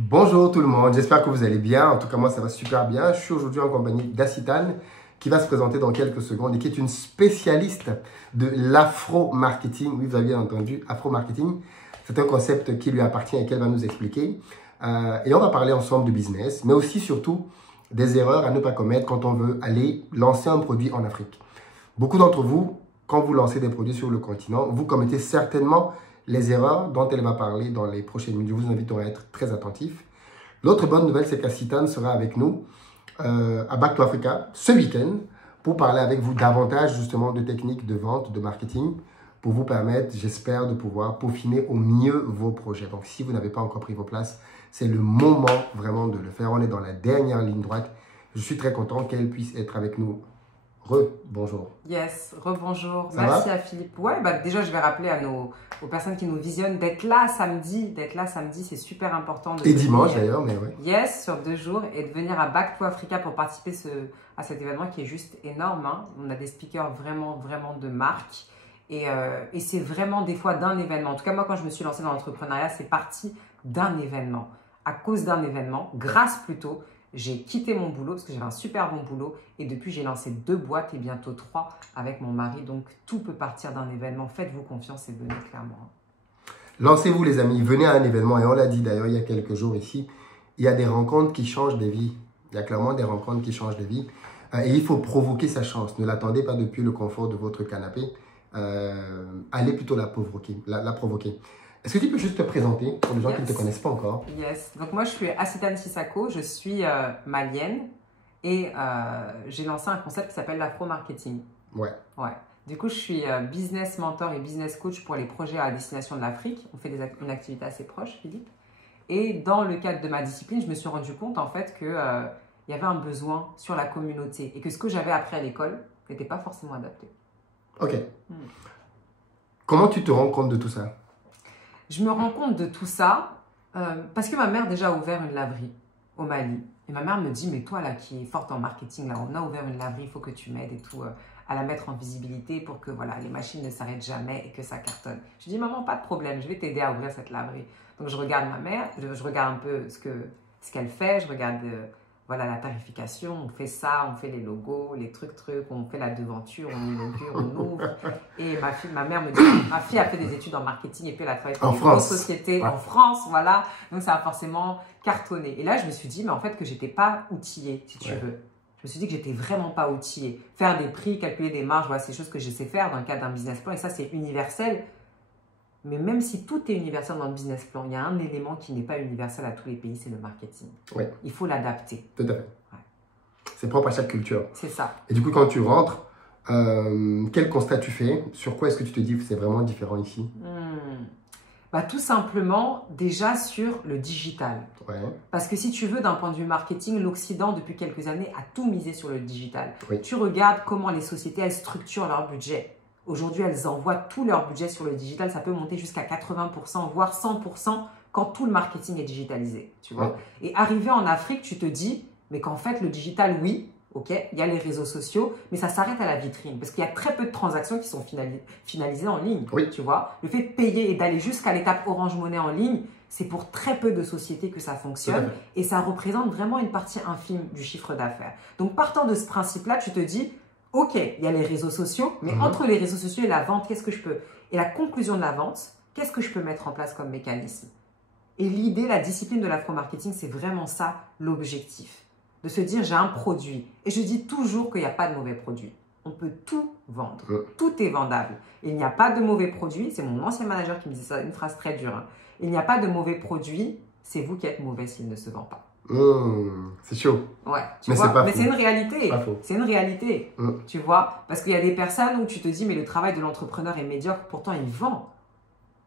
Bonjour tout le monde, j'espère que vous allez bien. En tout cas, moi, ça va super bien. Je suis aujourd'hui en compagnie d'Acitane qui va se présenter dans quelques secondes et qui est une spécialiste de l'afro-marketing. Oui, vous avez bien entendu, afro-marketing. C'est un concept qui lui appartient et qu'elle va nous expliquer. Et on va parler ensemble de business, mais aussi surtout des erreurs à ne pas commettre quand on veut aller lancer un produit en Afrique. Beaucoup d'entre vous, quand vous lancez des produits sur le continent, vous commettez certainement les erreurs dont elle va parler dans les prochaines minutes. Je vous invite à être très attentif. L'autre bonne nouvelle, c'est qu'Acitane sera avec nous à Back to Africa ce week-end pour parler avec vous davantage justement de techniques de vente, de marketing, pour vous permettre, j'espère, de pouvoir peaufiner au mieux vos projets. Donc, si vous n'avez pas encore pris vos places, c'est le moment vraiment de le faire. On est dans la dernière ligne droite. Je suis très content qu'elle puisse être avec nous. Bonjour. Yes, rebonjour. Merci à Philippe. Ouais, déjà, je vais rappeler aux personnes qui nous visionnent d'être là samedi. C'est super important. Et dimanche d'ailleurs, mais oui. Yes, sur 2 jours. Et de venir à Back to Africa pour participer à cet événement qui est juste énorme. Hein. On a des speakers vraiment de marque. Et c'est vraiment des fois d'un événement. En tout cas, moi, quand je me suis lancée dans l'entrepreneuriat, c'est parti d'un événement. À cause d'un événement, grâce plutôt, j'ai quitté mon boulot parce que j'avais un super bon boulot et depuis j'ai lancé 2 boîtes et bientôt 3 avec mon mari. Donc tout peut partir d'un événement. Faites-vous confiance et venez clairement. Lancez-vous les amis, venez à un événement et on l'a dit d'ailleurs il y a quelques jours ici. Il y a des rencontres qui changent des vies. Il y a clairement des rencontres qui changent des vies et il faut provoquer sa chance. Ne l'attendez pas depuis le confort de votre canapé. Allez plutôt la provoquer. Est-ce que tu peux juste te présenter pour les gens qui ne te connaissent pas encore? Yes. Donc moi, je suis Acitane Sissako, je suis malienne et j'ai lancé un concept qui s'appelle l'afro-marketing. Ouais. Du coup, je suis business mentor et business coach pour les projets à destination de l'Afrique. On fait une activité assez proche, Philippe. Et dans le cadre de ma discipline, je me suis rendu compte en fait qu'il y avait un besoin sur la communauté et que ce que j'avais appris à l'école n'était pas forcément adapté. Ok. Comment tu te rends compte de tout ça? Je me rends compte de tout ça parce que ma mère déjà a ouvert une laverie au Mali. Et ma mère me dit, mais toi là qui es forte en marketing, là, on a ouvert une laverie, il faut que tu m'aides et tout, à la mettre en visibilité pour que voilà, les machines ne s'arrêtent jamais et que ça cartonne. Je dis, maman, pas de problème, je vais t'aider à ouvrir cette laverie. Donc je regarde ma mère, je regarde un peu ce qu'elle fait, je regarde voilà, la tarification, on fait ça, on fait les logos, les trucs, on fait la devanture, on inaugure, on ouvre. Et ma mère me dit, ma fille a fait des études en marketing et puis elle a travaillé pour une grosse société en France, voilà. Donc ça a forcément cartonné. Et là, je me suis dit, mais en fait, que j'étais pas outillée, si tu veux. Je me suis dit que j'étais vraiment pas outillée. Faire des prix, calculer des marges, voilà, c'est des choses que je sais faire dans le cadre d'un business plan et ça, c'est universel. Mais même si tout est universel dans le business plan, il y a un élément qui n'est pas universel à tous les pays, c'est le marketing. Ouais. Il faut l'adapter. Tout à fait. Ouais. C'est propre à chaque culture. C'est ça. Et du coup, quand tu rentres, quel constat tu fais? Sur quoi est-ce que tu te dis que c'est vraiment différent ici? Tout simplement, déjà sur le digital. Ouais. Parce que si tu veux, d'un point de vue marketing, l'Occident, depuis quelques années, a tout misé sur le digital. Oui. Tu regardes comment les sociétés, elles structurent leur budget. Aujourd'hui, elles envoient tout leur budget sur le digital. Ça peut monter jusqu'à 80%, voire 100% quand tout le marketing est digitalisé. Tu vois. Et arrivé en Afrique, tu te dis, mais qu'en fait, le digital, oui, ok, il y a les réseaux sociaux, mais ça s'arrête à la vitrine. Parce qu'il y a très peu de transactions qui sont finalisées en ligne. Oui. Tu vois. Le fait de payer et d'aller jusqu'à l'étape Orange Money en ligne, c'est pour très peu de sociétés que ça fonctionne. Et ça représente vraiment une partie infime du chiffre d'affaires. Donc, partant de ce principe-là, tu te dis, ok, il y a les réseaux sociaux, mais entre les réseaux sociaux et la vente, qu'est-ce que je peux? Et la conclusion de la vente, qu'est-ce que je peux mettre en place comme mécanisme? Et l'idée, la discipline de l'afro-marketing, c'est vraiment ça l'objectif. De se dire, j'ai un produit. Et je dis toujours qu'il n'y a pas de mauvais produit. On peut tout vendre. Tout est vendable. Et il n'y a pas de mauvais produit. C'est mon ancien manager qui me disait ça, une phrase très dure. Hein. Il n'y a pas de mauvais produit. C'est vous qui êtes mauvais s'il ne se vend pas. C'est chaud. Ouais, mais c'est une réalité. C'est une réalité. Tu vois, parce qu'il y a des personnes où tu te dis, mais le travail de l'entrepreneur est médiocre, pourtant il vend.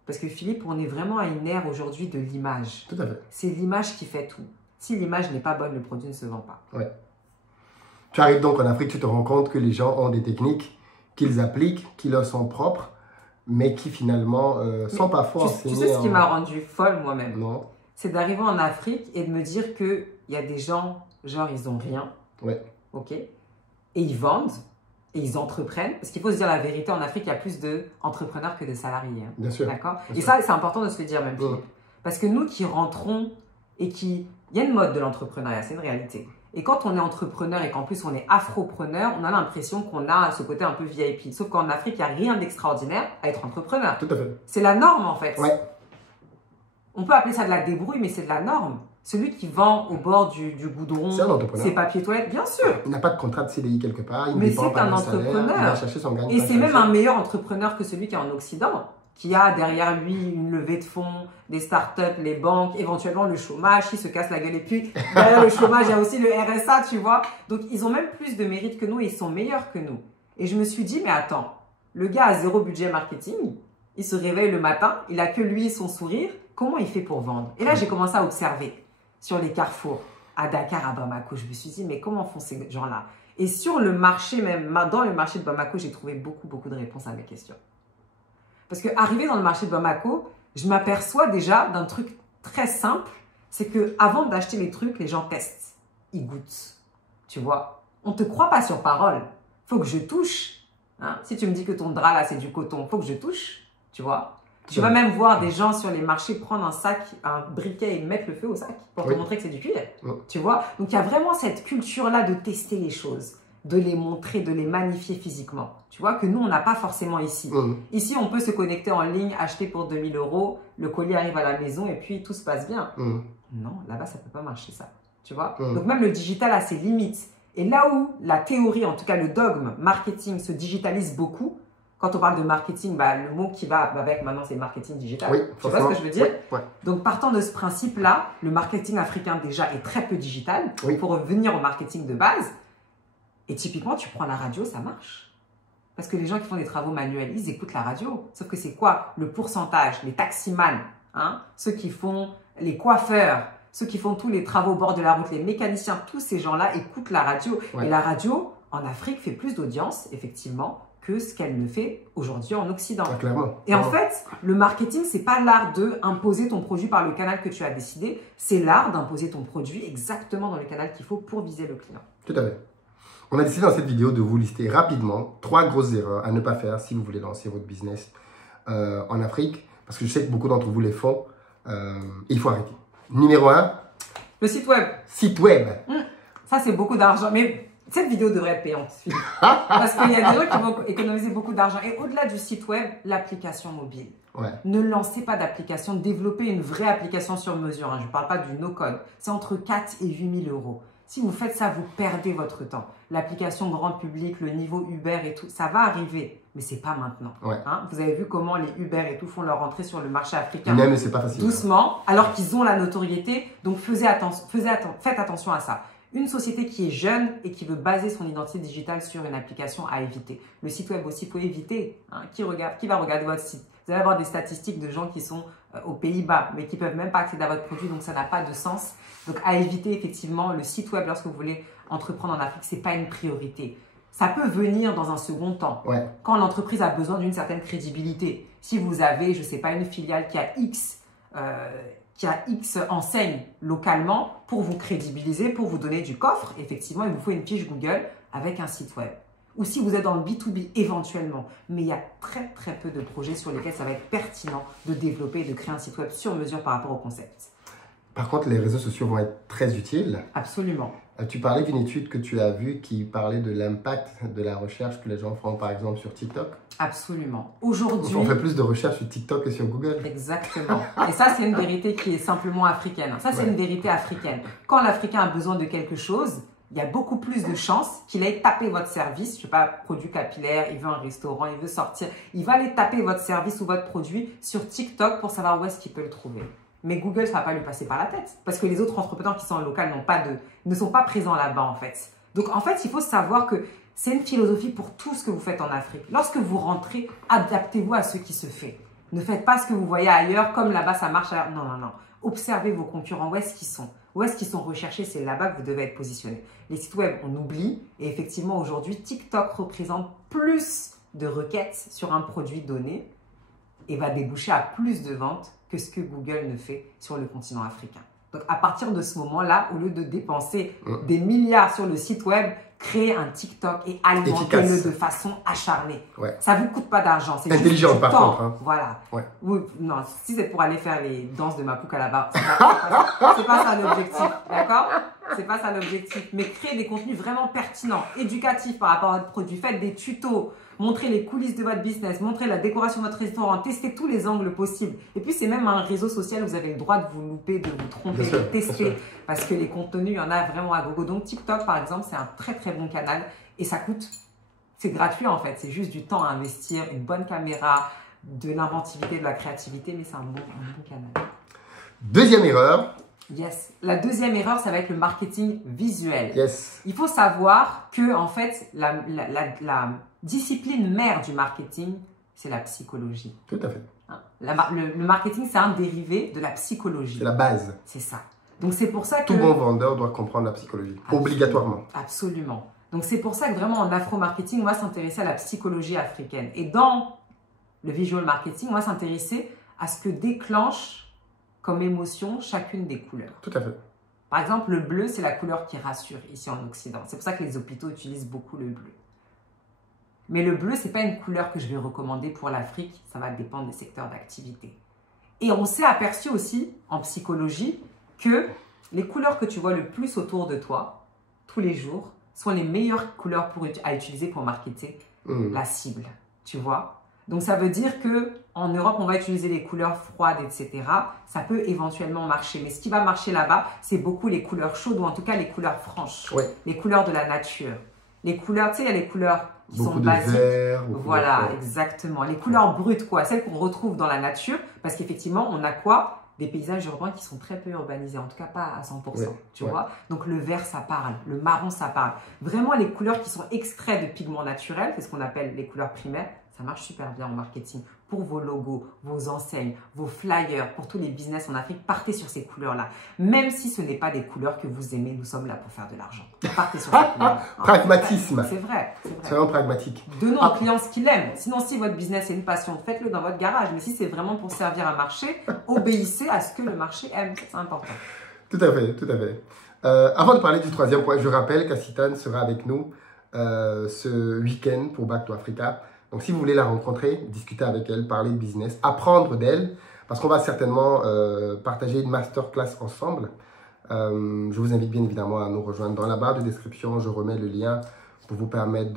Parce que Philippe, on est vraiment à une ère aujourd'hui de l'image. Tout à fait. C'est l'image qui fait tout. Si l'image n'est pas bonne, le produit ne se vend pas. Ouais. Tu arrives donc en Afrique, tu te rends compte que les gens ont des techniques qu'ils appliquent, qui leur sont propres, mais qui finalement sont parfois enseignées. Tu sais ce qui m'a rendue folle moi-même? Non. C'est d'arriver en Afrique et de me dire qu'il y a des gens, genre ils n'ont rien, ok, et ils vendent, et ils entreprennent. Parce qu'il faut se dire la vérité, en Afrique, il y a plus d'entrepreneurs que de salariés. Hein. Bien sûr. D'accord. Et ça, c'est important de se le dire même, Philippe. Parce que nous qui rentrons et qui... Il y a une mode de l'entrepreneuriat, c'est une réalité. Et quand on est entrepreneur et qu'en plus on est afropreneur, on a l'impression qu'on a ce côté un peu VIP. Sauf qu'en Afrique, il n'y a rien d'extraordinaire à être entrepreneur. Tout à fait. C'est la norme en fait. Ouais. On peut appeler ça de la débrouille, mais c'est de la norme. Celui qui vend au bord du goudron, C'est un entrepreneur. ses papiers toilettes, bien sûr. Il n'a pas de contrat de CDI quelque part. Il Mais dépend c'est pas un d'un salaire, entrepreneur. Il va chercher son gagne-pain. Et c'est même un meilleur entrepreneur que celui qui est en Occident, qui a derrière lui une levée de fonds, des startups, les banques, éventuellement le chômage, qui se casse la gueule. Et puis, derrière le chômage, il y a aussi le RSA, tu vois. Donc, ils ont même plus de mérite que nous et ils sont meilleurs que nous. Et je me suis dit, mais attends, le gars a zéro budget marketing, il se réveille le matin, il a que lui et son sourire, comment il fait pour vendre? Et là, j'ai commencé à observer sur les carrefours, à Dakar, à Bamako. Je me suis dit, mais comment font ces gens-là? Et sur le marché même, dans le marché de Bamako, j'ai trouvé beaucoup de réponses à mes questions. Parce qu'arrivé dans le marché de Bamako, je m'aperçois déjà d'un truc très simple, c'est que avant d'acheter les trucs, les gens testent, ils goûtent, tu vois. On ne te croit pas sur parole, faut que je touche. Hein? Si tu me dis que ton drap là c'est du coton, faut que je touche, tu vois. Tu vas même voir des gens sur les marchés prendre un sac, un briquet et mettre le feu au sac pour te montrer que c'est du cuir, tu vois. Donc il y a vraiment cette culture-là de tester les choses, de les montrer, de les magnifier physiquement. Tu vois que nous, on n'a pas forcément ici. Ici, on peut se connecter en ligne, acheter pour 2000 €, le colis arrive à la maison et puis tout se passe bien. Non, là-bas, ça ne peut pas marcher ça, tu vois. Donc même le digital a ses limites. Et là où la théorie, en tout cas le dogme marketing se digitalise beaucoup, quand on parle de marketing, bah, le mot qui va avec maintenant, c'est marketing digital. Oui, tu vois ce que je veux dire? Oui. Donc, partant de ce principe-là, le marketing africain déjà est très peu digital. Il faut revenir au marketing de base. Et typiquement, tu prends la radio, ça marche. Parce que les gens qui font des travaux manuels, ils écoutent la radio. Sauf que c'est quoi le pourcentage? Les taximans, hein, ceux qui font les coiffeurs, ceux qui font tous les travaux au bord de la route, les mécaniciens, tous ces gens-là écoutent la radio. Et la radio, en Afrique, fait plus d'audience, effectivement, que ce qu'elle ne fait aujourd'hui en Occident. Ah, clairement. Et en fait, le marketing, c'est pas l'art d'imposer ton produit par le canal que tu as décidé, c'est l'art d'imposer ton produit exactement dans le canal qu'il faut pour viser le client. Tout à fait. On a décidé dans cette vidéo de vous lister rapidement 3 grosses erreurs à ne pas faire si vous voulez lancer votre business en Afrique, parce que je sais que beaucoup d'entre vous les font, il faut arrêter. Numéro 1. Le site web. Site web. Ça, c'est beaucoup d'argent, mais cette vidéo devrait être payante, Philippe. Parce qu'il y a des gens qui vont économiser beaucoup d'argent. Et au-delà du site web, l'application mobile. Ne lancez pas d'application, développez une vraie application sur mesure. Hein. Je ne parle pas du no-code. C'est entre 4 et 8 000 €. Si vous faites ça, vous perdez votre temps. L'application grand public, le niveau Uber et tout, ça va arriver, mais c'est pas maintenant. Hein? Vous avez vu comment les Uber et tout font leur entrée sur le marché africain mais c'est pas facile. Doucement, alors qu'ils ont la notoriété. Donc faites attention à ça. Une société qui est jeune et qui veut baser son identité digitale sur une application à éviter. Le site web aussi, il faut éviter. Hein? Qui va regarder votre site? Vous allez avoir des statistiques de gens qui sont aux Pays-Bas, mais qui ne peuvent même pas accéder à votre produit, donc ça n'a pas de sens. Donc à éviter effectivement le site web lorsque vous voulez entreprendre en Afrique, ce n'est pas une priorité. Ça peut venir dans un second temps, quand l'entreprise a besoin d'une certaine crédibilité. Si vous avez, je ne sais pas, une filiale qui a X enseignes localement pour vous crédibiliser, pour vous donner du coffre, effectivement, il vous faut une fiche Google avec un site web. Ou si vous êtes dans le B2B éventuellement, mais il y a très peu de projets sur lesquels ça va être pertinent de développer et de créer un site web sur mesure par rapport au concept. Par contre, les réseaux sociaux vont être très utiles. Absolument. Tu parlais d'une étude que tu as vue qui parlait de l'impact de la recherche que les gens font, par exemple, sur TikTok. Absolument. Aujourd'hui... On fait plus de recherches sur TikTok que sur Google. Exactement. Et ça, c'est une vérité qui est simplement africaine. Ça, c'est une vérité africaine. Quand l'Africain a besoin de quelque chose, il y a beaucoup plus de chances qu'il aille taper votre service. Je ne sais pas, produit capillaire, il veut un restaurant, il veut sortir. Il va aller taper votre service ou votre produit sur TikTok pour savoir où est-ce qu'il peut le trouver. Mais Google, ça ne va pas lui passer par la tête. Parce que les autres entrepreneurs qui sont en local ne sont pas présents là-bas, en fait. Donc, en fait, il faut savoir que c'est une philosophie pour tout ce que vous faites en Afrique. Lorsque vous rentrez, adaptez-vous à ce qui se fait. Ne faites pas ce que vous voyez ailleurs, comme là-bas, ça marche ailleurs. Non, non, non. Observez vos concurrents. Où est-ce qu'ils sont? Où est-ce qu'ils sont recherchés? C'est là-bas que vous devez être positionné. Les sites web, on oublie. Et effectivement, aujourd'hui, TikTok représente plus de requêtes sur un produit donné et va déboucher à plus de ventes que ce que Google ne fait sur le continent africain. Donc, à partir de ce moment-là, au lieu de dépenser des milliards sur le site web, créez un TikTok et alimentez-le de façon acharnée. Ouais. Ça ne vous coûte pas d'argent. C'est intelligent, juste du par temps. contre. Hein. Voilà. Ouais. Non, si c'est pour aller faire les danses de Mapouk à la barre, c'est pas ça l'objectif. D'accord? C'est pas ça l'objectif. Mais créez des contenus vraiment pertinents, éducatifs par rapport à votre produit. Faites des tutos. Montrez les coulisses de votre business, montrez la décoration de votre restaurant, testez tous les angles possibles. Et puis, c'est même un réseau social où vous avez le droit de vous louper, de vous tromper, de tester. Parce que les contenus, il y en a vraiment à gogo. Donc, TikTok, par exemple, c'est un très, très bon canal. Et ça coûte, c'est gratuit en fait. C'est juste du temps à investir, une bonne caméra, de l'inventivité, de la créativité. Mais c'est un bon canal. Deuxième erreur. Yes. La deuxième erreur, ça va être le marketing visuel. Yes. Il faut savoir que, en fait, la discipline mère du marketing, c'est la psychologie. Tout à fait. Le marketing, c'est un dérivé de la psychologie. C'est la base. C'est ça. Donc, c'est pour ça que... Tout bon vendeur doit comprendre la psychologie. Absolument. Obligatoirement. Absolument. Donc, c'est pour ça que vraiment, en afro-marketing, on va s'intéresser à la psychologie africaine. Et dans le visual marketing, on va s'intéresser à ce que déclenche comme émotion chacune des couleurs. Tout à fait. Par exemple, le bleu, c'est la couleur qui rassure ici en Occident. C'est pour ça que les hôpitaux utilisent beaucoup le bleu. Mais le bleu, ce n'est pas une couleur que je vais recommander pour l'Afrique. Ça va dépendre des secteurs d'activité. Et on s'est aperçu aussi, en psychologie, que les couleurs que tu vois le plus autour de toi, tous les jours, sont les meilleures couleurs à utiliser pour marketer la cible. Tu vois ? Donc, ça veut dire qu'en Europe, on va utiliser les couleurs froides, etc. Ça peut éventuellement marcher. Mais ce qui va marcher là-bas, c'est beaucoup les couleurs chaudes ou en tout cas les couleurs franches. Ouais. Les couleurs de la nature. Les couleurs, tu sais, il y a les couleurs qui beaucoup sont de basiques. Vert, Voilà, exactement. Les couleurs brutes, quoi. Celles qu'on retrouve dans la nature. Parce qu'effectivement, on a quoi? Des paysages urbains qui sont très peu urbanisés, en tout cas pas à 100%, tu vois. Donc le vert, ça parle, le marron, ça parle. Vraiment, les couleurs qui sont extraits de pigments naturels, c'est ce qu'on appelle les couleurs primaires, ça marche super bien en marketing. Pour vos logos, vos enseignes, vos flyers, pour tous les business en Afrique, partez sur ces couleurs-là. Même si ce n'est pas des couleurs que vous aimez, nous sommes là pour faire de l'argent. Partez sur ces couleurs. Pragmatisme. C'est vrai. C'est vraiment pragmatique. Donnons au client ce qu'il aime. Sinon, si votre business est une passion, faites-le dans votre garage. Mais si c'est vraiment pour servir un marché, obéissez à ce que le marché aime. C'est important. Tout à fait, tout à fait. Avant de parler du troisième point, je rappelle qu'Assitane sera avec nous ce week-end pour Back to Africa. Donc, si vous voulez la rencontrer, discuter avec elle, parler de business, apprendre d'elle, parce qu'on va certainement partager une masterclass ensemble. Je vous invite bien évidemment à nous rejoindre dans la barre de description. Je remets le lien pour vous permettre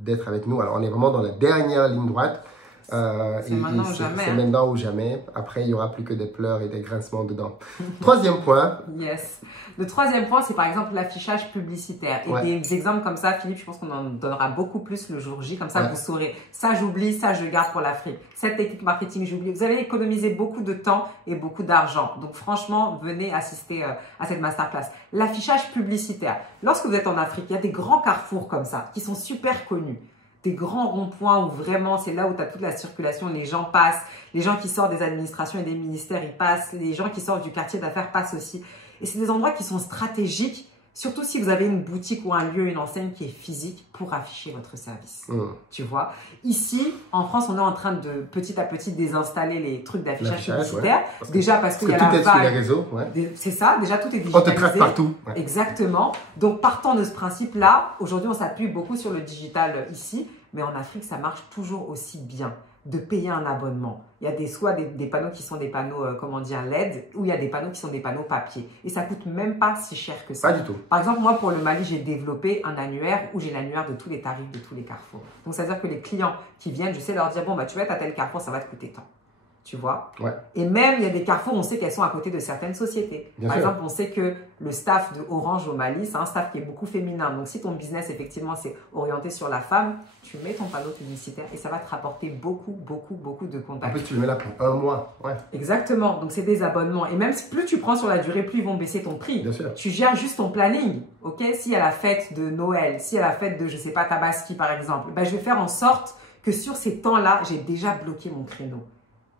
d'être avec nous. Alors, on est vraiment dans la dernière ligne droite. C'est maintenant ou jamais. C'est maintenant ou jamais. Après, il n'y aura plus que des pleurs et des grincements dedans. Troisième point. Yes. Le troisième point, c'est par exemple l'affichage publicitaire. Et des exemples comme ça, Philippe, je pense qu'on en donnera beaucoup plus le jour J. Comme ça, vous saurez. Ça, j'oublie. Ça, je garde pour l'Afrique. Cette technique marketing, j'oublie. Vous allez économiser beaucoup de temps et beaucoup d'argent. Donc, franchement, venez assister à cette masterclass. L'affichage publicitaire. Lorsque vous êtes en Afrique, il y a des grands carrefours comme ça qui sont super connus. Des grands ronds-points où vraiment, c'est là où tu as toute la circulation, les gens passent, les gens qui sortent des administrations et des ministères, ils passent, les gens qui sortent du quartier d'affaires passent aussi. Et c'est des endroits qui sont stratégiques, surtout si vous avez une boutique ou un lieu, une enseigne qui est physique pour afficher votre service. Tu vois, ici, en France, on est en train de petit à petit désinstaller les trucs d'affichage publicitaire. Déjà parce qu'il y a la vague. Tout est sur les réseaux. C'est ça, déjà tout est digitalisé. On te traque partout. Exactement. Donc, partant de ce principe-là, aujourd'hui, on s'appuie beaucoup sur le digital ici, mais en Afrique, ça marche toujours aussi bien de payer un abonnement. Il y a soit des panneaux qui sont des panneaux, LED, ou il y a des panneaux qui sont des panneaux papier. Et ça coûte même pas si cher que ça. Pas du tout. Par exemple, moi, pour le Mali, j'ai développé un annuaire où j'ai l'annuaire de tous les tarifs de tous les carrefours. Donc, ça veut dire que les clients qui viennent, je sais leur dire, bon, bah, tu vas être à tel carrefour, ça va te coûter tant. Tu vois? Et même, il y a des carrefours, on sait qu'elles sont à côté de certaines sociétés. Par exemple, on sait que le staff de Orange au Mali, c'est un staff qui est beaucoup féminin. Donc, si ton business, effectivement, c'est orienté sur la femme, tu mets ton panneau publicitaire et ça va te rapporter beaucoup de contacts. En plus, tu le mets là pour un mois. Exactement. Donc, c'est des abonnements. Et même plus tu prends sur la durée, plus ils vont baisser ton prix. Bien sûr. Tu gères juste ton planning. OK? S'il y a la fête de Noël, s'il y a la fête de, je sais pas, Tabaski, par exemple, ben, je vais faire en sorte que sur ces temps-là, j'ai déjà bloqué mon créneau.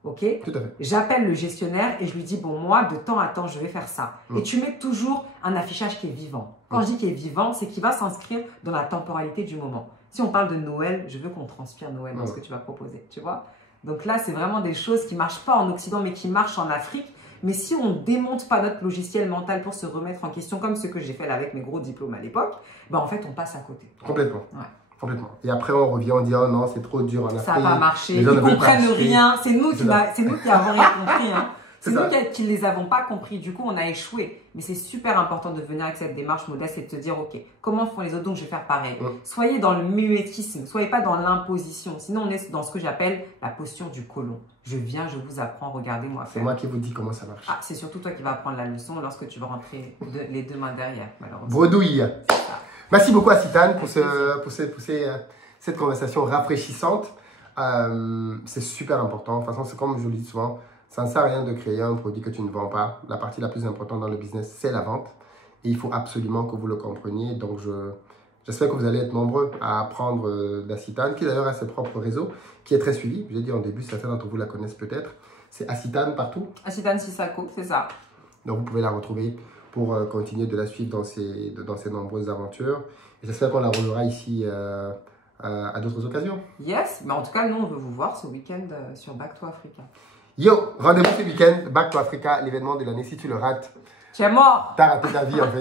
Ok? Tout à fait. J'appelle le gestionnaire et je lui dis, bon, moi, de temps à temps, je vais faire ça. Et tu mets toujours un affichage qui est vivant. Quand je dis qu'il est vivant, c'est qu'il va s'inscrire dans la temporalité du moment. Si on parle de Noël, je veux qu'on transpire Noël dans ce que tu vas proposer, tu vois? Donc là, c'est vraiment des choses qui ne marchent pas en Occident, mais qui marchent en Afrique. Mais si on ne démonte pas notre logiciel mental pour se remettre en question, comme ce que j'ai fait là avec mes gros diplômes à l'époque, ben en fait, on passe à côté. Complètement. Ouais. Complètement. Et après, on revient, on dit, oh non, c'est trop dur en Afrique. Ça va marcher. Ils Ils comprennent rien. C'est nous qui n'avons rien compris. Hein. C'est nous qui ne les avons pas compris. Du coup, on a échoué. Mais c'est super important de venir avec cette démarche modeste et de te dire, OK, comment font les autres, donc je vais faire pareil. Soyez dans le mimétisme. Soyez pas dans l'imposition. Sinon, on est dans ce que j'appelle la posture du colon. Je viens, je vous apprends, regardez-moi faire. C'est moi qui vous dis comment ça marche. Ah, c'est surtout toi qui vas apprendre la leçon lorsque tu vas rentrer les deux mains derrière, malheureusement. Bredouille. Merci beaucoup à Citane pour cette conversation rafraîchissante. C'est super important. De toute façon, c'est comme je le dis souvent, ça ne sert à rien de créer un produit que tu ne vends pas. La partie la plus importante dans le business, c'est la vente. Et il faut absolument que vous le compreniez. Donc, j'espère que vous allez être nombreux à apprendre d'Acitane, qui d'ailleurs a ses propres réseaux, qui est très suivi. J'ai dit en début, certains d'entre vous la connaissent peut-être. C'est Acitane partout. Acitane Sissako, c'est ça. Donc, vous pouvez la retrouver pour continuer de la suivre dans ses nombreuses aventures. Et j'espère qu'on la reverra ici à d'autres occasions. Yes, mais en tout cas, nous, on veut vous voir ce week-end sur Back to Africa. Yo, rendez-vous ce week-end, Back to Africa, l'événement de l'année. Si tu le rates, tu es mort. t'as raté ta vie en fait.